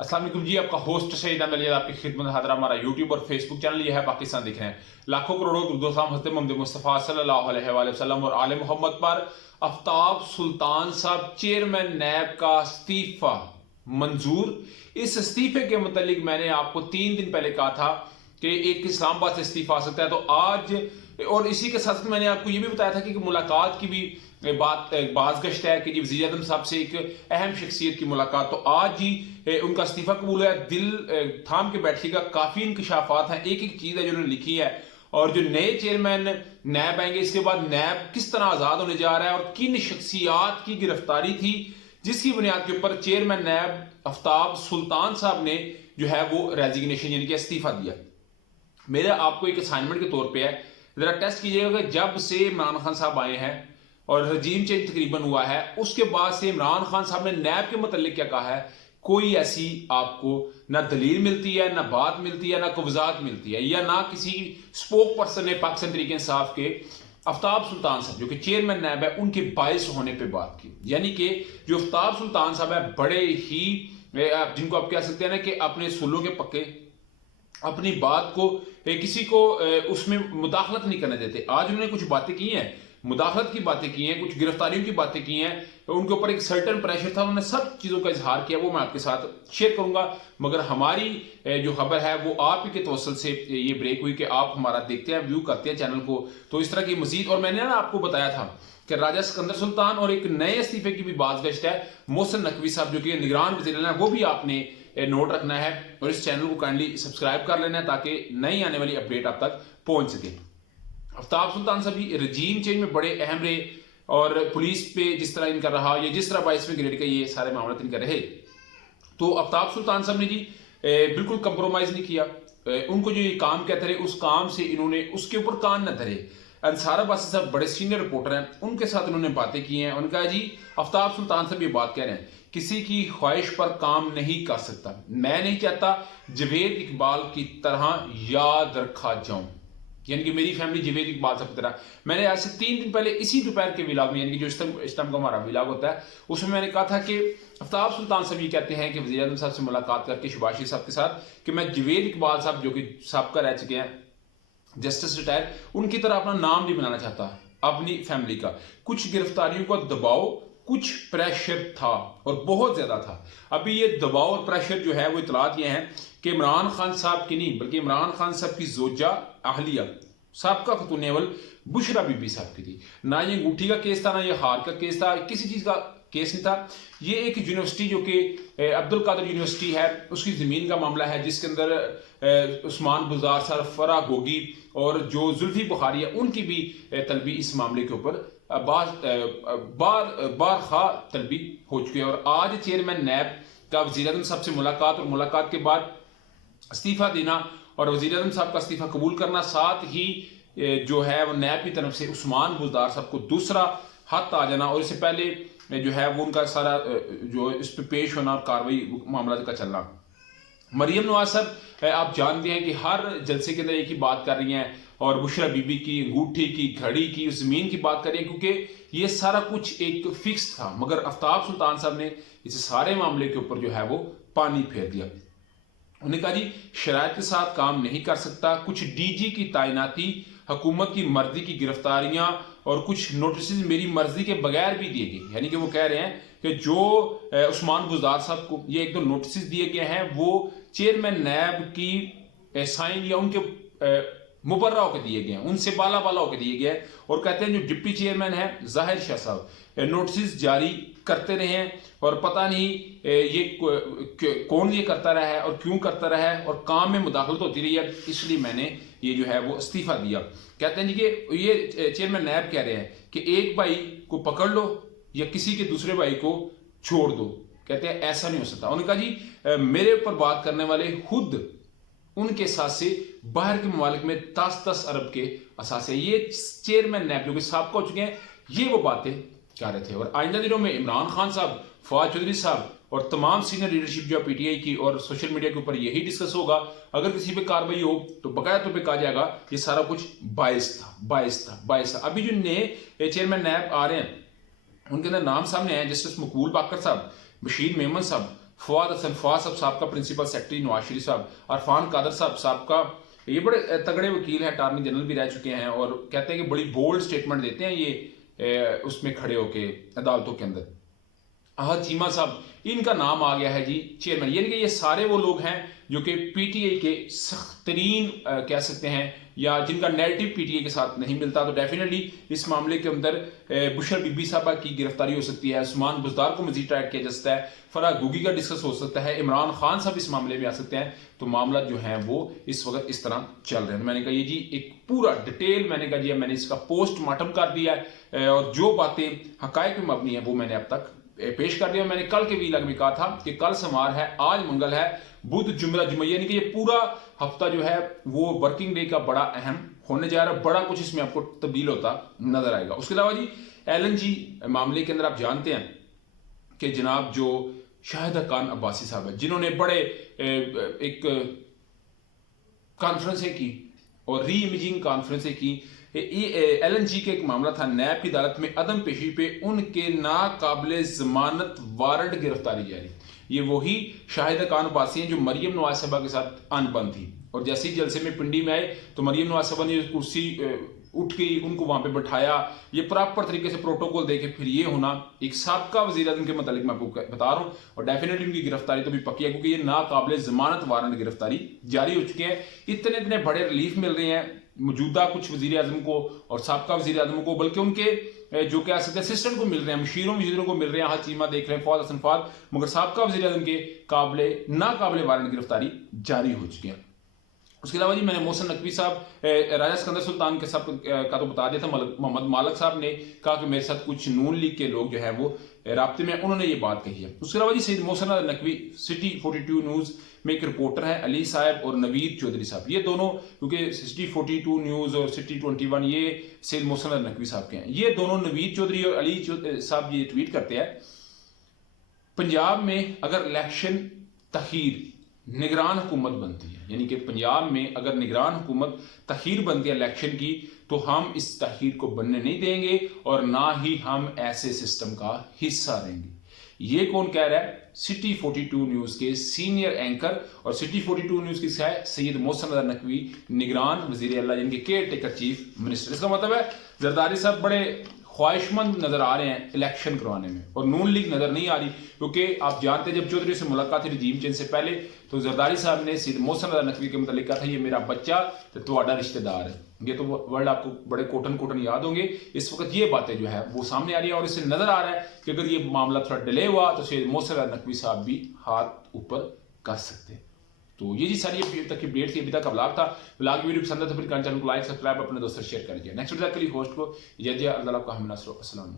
अस्सलाम वालेकुम जी, आपका होस्ट सईद अहमद अली आपकी खिदमत हाजिर। हमारा यूट्यूब और फेसबुक चैनल ये है पाकिस्तान दिख रहे हैं। लाखों करोड़ों दुरूद सलाम हज़रत मोहम्मद मुस्तफ़ा सल्लल्लाहु अलैहि वसल्लम और आले मोहम्मद पर। आफ्ताब सुल्तान साहब चेयरमैन नैब का इस्तीफा मंजूर। इस इस्तीफे के मुतालिक मैंने आपको 3 दिन पहले कहा था कि एक इस्लामाबाद से इस्तीफा आ सकता है, तो आज और इसी के साथ मैंने आपको ये भी बताया था कि मुलाकात की भी बाज़गश्त है कि जी वज़ीर आज़म साहब से एक अहम शख्सियत की मुलाकात। तो आज ही उनका इस्तीफा कबूल है। दिल थाम के बैठिएगा, काफ़ी इंकशाफात हैं, एक एक चीज़ है जो उन्होंने लिखी है। और जो नए चेयरमैन नैब आएंगे, इसके बाद नैब किस तरह आज़ाद होने जा रहा है और किन शख्सियात की गिरफ्तारी थी जिसकी बुनियाद के ऊपर चेयरमैन नैब आफ्ताब सुल्तान साहब ने जो है वो रेजिग्नेशन यानी कि इस्तीफा दिया। मेरा आपको एक असाइनमेंट के तौर पे है, जरा टेस्ट कीजिएगा कि जब से इमरान खान साहब आए हैं और रजीम चेंज तकरीबन हुआ है, उसके बाद से इमरान खान साहब ने नैब के मतलब क्या कहा है। कोई ऐसी आपको ना दलील मिलती है, ना बात मिलती है, ना वजाहत मिलती है, या ना किसी स्पोक पर्सन ने पाकिस्तान तहरीक इंसाफ के आफ्ताब सुल्तान साहब जो कि चेयरमैन नैब है उनके बायस होने पे बात की। यानी कि जो आफ्ताब सुल्तान साहब है बड़े ही जिनको आप कह सकते हैं ना कि अपने सुलों के पक्के, अपनी बात को किसी को उसमें मुदाखलत नहीं करने देते। आज उन्होंने कुछ बातें की हैं, मुदाखलत की बातें की हैं, कुछ गिरफ्तारियों की बातें की हैं, उनके ऊपर एक सर्टन प्रेशर था, उन्होंने सब चीज़ों का इजहार किया, वो मैं आपके साथ शेयर करूंगा। मगर हमारी जो खबर है वो आप ही के तवसल से ये ब्रेक हुई कि आप हमारा देखते हैं, व्यू करते हैं चैनल को, तो इस तरह की मजीद। और मैंने ना आपको बताया था कि राजा सिकंदर सुल्तान और एक नए इस्तीफे की भी बाज़गश्त है, मोहसिन नकवी साहब जो कि निगरान वज़ीर हैं, वो भी आपने नोट रखना है और इस चैनल को काइंडली सब्सक्राइब कर लेना है ताकि नई आने वाली अपडेट आप तक पहुंच सके। आफ्ताब सुल्तान साहब भी रजीम चेंज में बड़े अहम रहे और पुलिस पे जिस तरह इनका रहा, ये जिस तरह 22वें ग्रेड का ये सारे मामले इनका रहे, तो आफ्ताब सुल्तान साहब ने जी बिल्कुल कंप्रोमाइज नहीं किया। उनको जो ये काम कहते रहे उस काम से इन्होंने उसके ऊपर कान न धरे। अंसार अब्बासी साहब बड़े सीनियर रिपोर्टर हैं, उनके साथ उन्होंने बातें की हैं। उनका जी आफ्ताब सुल्तान साहब ये बात कह रहे हैं, किसी की ख्वाहिश पर काम नहीं कर सकता, मैं नहीं चाहता जवेद इकबाल की तरह याद रखा जाऊं। यानी कि मेरी फैमिली जवेद इकबाल साहब की तरह। मैंने आज से 3 दिन पहले इसी दोपहर के विलाग में, यानी कि जो इस टाइम का हमारा विलाग होता है, उसमें मैंने कहा था कि आफ्ताब सुल्तान साहब ये कहते हैं कि वज़ीर आज़म साहब से मुलाकात करके शुबाशी साहब के साथ कि मैं जवेद इकबाल साहब जो कि साबका रह चुके हैं जस्टिस रिटायर, उनकी तरह अपना नाम नहीं बनाना चाहता अपनी फैमिली का। कुछ गिरफ्तारियों का दबाव, कुछ प्रेशर था और बहुत ज्यादा था। अभी ये दबाव और प्रेशर जो है वो इतलात ये हैं कि इमरान खान साहब की नहीं बल्कि इमरान खान साहब की जोजा अहलिया साबका खतून अव्वल बुशरा बीबी साहब की थी। ना ये अंगूठी का केस था, ना ये हार का केस था, किसी चीज का केस नहीं था। ये एक यूनिवर्सिटी जो कि अब्दुल कादिर यूनिवर्सिटी है उसकी जमीन का मामला है, जिसके अंदर उस्मान बुज़दार सर, फरा गोगी और जो जुल्फी बुखारी है उनकी भी तलबी इस मामले के ऊपर बार खा तलबी हो चुकी है। और आज चेयरमैन नैब का वज़ीर आज़म साहब से मुलाकात और मुलाकात के बाद इस्तीफा देना और वज़ीर आज़म साहब का इस्तीफा कबूल करना, साथ ही जो है वो नैब की तरफ से उस्मान बुज़दार साहब को दूसरा हाथ आ जाना और इससे पहले जो है वो उनका सारा जो इस पर पेश होना और कार्रवाई मामला का चलना। मरियम नवाज साहब आप जानते हैं कि हर जलसे के अंदर एक ही बात कर रही हैं और बुशरा बीबी की अंगूठी की, घड़ी की, उस जमीन की बात कर रही हैं, क्योंकि ये सारा कुछ एक फिक्स था। मगर आफ्ताब सुल्तान साहब ने इस सारे मामले के ऊपर जो है वो पानी फेर दिया। उन्होंने कहा जी शरायत के साथ काम नहीं कर सकता, कुछ डीजी की तैनाती, हुकूमत की मर्जी की गिरफ्तारियां और कुछ नोटिस मेरी मर्जी के बगैर भी दिए गए। यानी कि वो कह रहे हैं कि जो उस्मान बुज़दार साहब को ये 1-2 नोटिस दिए गए हैं वो चेयरमैन नैब की साइन या उनके मुबर्रा होकर दिए गए हैं, उनसे बाला बाला होकर दिए गए हैं। और कहते हैं जो डिप्टी चेयरमैन है जाहिर शाह साहब नोटिस जारी करते रहे हैं और पता नहीं ये कौन ये करता रहा है और क्यों करता रहा है और काम में मुदाखलत होती रही है, इसलिए मैंने ये जो है वो इस्तीफा दिया। कहते हैं जी कि ये चेयरमैन नैब कह रहे हैं कि एक भाई को पकड़ लो या किसी के दूसरे भाई को छोड़ दो। कहते हैं ऐसा नहीं हो सकता। उन्होंने कहा जी मेरे ऊपर बात करने वाले खुद उनके साथ से बाहर के ममालिक में 10-10 अरब के असास है। ये चेयरमैन नैब जो कि साहब हो चुके हैं, ये वो बातें कर रहे थे। और आइंदा दिनों में इमरान खान साहब, फवाद चौधरी साहब और तमाम सीनियर लीडरशिप जो पीटीआई की और सोशल मीडिया के ऊपर यही डिस्कस होगा। अगर किसी पे कार्रवाई हो तो बकाया तो पे कहा जाएगा ये सारा कुछ बायस था। अभी जो नए चेयरमैन नैब आ रहे हैं उनके अंदर नाम सामने आए जस्टिस मकबूल बाकर साहब, बशीर मेमन साहब, फवाद हसन फवाद साहब का प्रिंसिपल सेक्रेटरी नवाज शरीफ साहब, अरफान कादर साहब का, ये बड़े तगड़े वकील हैं, अटार्नी जनरल भी रह चुके हैं और कहते हैं कि बड़ी बोल्ड स्टेटमेंट देते हैं ये उसमें खड़े होके अदालतों के अंदर। अहद चीमा साहब, इनका नाम आ गया है जी चेयरमैन, यानी कि ये सारे वो लोग हैं जो कि पीटीआई के सख्त तरीन कह सकते हैं या जिनका नैरेटिव पीटीआई के साथ नहीं मिलता। तो डेफिनेटली इस मामले के अंदर बुशर बीबी साहबा की गिरफ्तारी हो सकती है, उस्मान बुज़दार को मजीद ट्रैक किया जा सकता है, फराह गुगी का डिस्कस हो सकता है, इमरान खान साहब इस मामले में आ सकते हैं। तो मामला जो है वो इस वक्त इस तरह चल रहे हैं। मैंने कहा ये जी एक पूरा डिटेल मैंने कहा जी मैंने इसका पोस्टमार्टम कर दिया है और जो बातें हकायक में मबनी है वो मैंने अब तक पेश कर दिया। मैंने कल के वीलॉग में कहा था कि कल सोमवार है, आज मंगल है, बुध जुमरा जुम्मा, यानी कि ये पूरा हफ्ता जो है वो वर्किंग डे का बड़ा अहम होने जा रहा है, बड़ा कुछ इसमें आपको तब्दील होता नजर आएगा। उसके अलावा जी एलएनजी मामले के अंदर आप जानते हैं कि जनाब जो शाहिदा खान अब्बासी साहब है, जिन्होंने बड़े एक कॉन्फ्रेंसें की और री इमेजिंग कॉन्फ्रेंसें की। एलएनजी के एक मामला था, नैब की अदालत में अदम पेशी पे उनके नाकाबिले जमानत वारंट गिरफ्तारी जारी। ये वही शाहिदा खान अब्बासी हैं जो मरियम नवाज साहबा के साथ अनबन थी और जैसे ही जलसे में पिंडी में आए तो मरियम नवाज साहबा ने कुर्सी उठ गई, उनको वहां पे बैठाया, ये प्रॉपर तरीके से प्रोटोकॉल देके फिर ये होना। एक साबका वजीर आज़म के मतलब मैं आपको बता रहा हूँ और डेफिनेटली उनकी गिरफ्तारी तो भी पक्की है क्योंकि ये नाकाबिले जमानत वारंट गिरफ्तारी जारी हो चुकी है। इतने बड़े रिलीफ मिल रहे हैं मौजूदा कुछ वजीर आज़म को और साबका वजीर आज़म को, बल्कि उनके जो कह सकते हैं असिस्टेंट को मिल रहे हैं, मशीरों को मिल रहे हैं। अहद चीमा देख रहे हैं, फवाद हसन फवाद, मगर साबका वजीर आज़म के नाकाबिले वारंट गिरफ्तारी जारी हो चुकी है। उसके अलावा जी मैंने मोहसिन नकवी साहब, राजा सिकंदर सुल्तान के सब का तो बता दिया था। मोहम्मद मालिक साहब ने कहा कि मेरे साथ कुछ नून लीग के लोग जो है वो राब्ते में, उन्होंने ये बात कही है। उसके अलावा जी सैयद मोहसिन नकवी सिटी 42 न्यूज़ में एक रिपोर्टर है, अली साहब और नवीद चौधरी साहब, ये दोनों क्योंकि सिटी 42 न्यूज़ और सिटी 21 ये सैयद मोहसिन नकवी साहब के हैं। ये दोनों नवीद चौधरी और अली साहब ये ट्वीट करते हैं, पंजाब में अगर इलेक्शन तखीर निगरान हुकूमत बनती है, यानी कि पंजाब में अगर निगरान हुकूमत तखीर बनती है इलेक्शन की, तो हम इस तखीर को बनने नहीं देंगे और ना ही हम ऐसे सिस्टम का हिस्सा रहेंगे। ये कौन कह रहा है? सिटी 42 न्यूज़ के सीनियर एंकर और सिटी 42 न्यूज़ किसका है? सैयद मोहसिन नकवी, निगरान वजीर आला, यानी कि केयर टेकर चीफ मिनिस्टर। इसका मतलब है जरदारी साहब बड़े ख्वाहिशमंद नजर आ रहे हैं इलेक्शन करवाने में और नून लीग नजर नहीं आ रही, क्योंकि आप जानते हैं जब चौधरी से मुलाकात थी रजीम चेंज से पहले तो जरदारी साहब ने सैयद मोहसिन नकवी के मतलब कहा था ये मेरा बच्चा तो तुम्हारा रिश्तेदार है। ये तो वर्ड आपको बड़े कोटन याद होंगे। इस वक्त ये बातें जो है वो सामने आ रही है और इससे नजर आ रहा है कि अगर ये मामला थोड़ा डिले हुआ तो सैयद मोहसिन नकवी साहब भी हाथ ऊपर कर सकते हैं। तो ये जी सारी अभी तक की अपडेट थी, अभी तक का ब्लॉग था। ब्लॉग वीडियो पसंद है तो फिर चैनल को लाइक सब्सक्राइब अपने दोस्तों शेयर कर दिया। नेक्स्ट वीडियो के लिए होस्ट को इजाज़त, अल्लाह आपका हम नसर। अस्सलाम।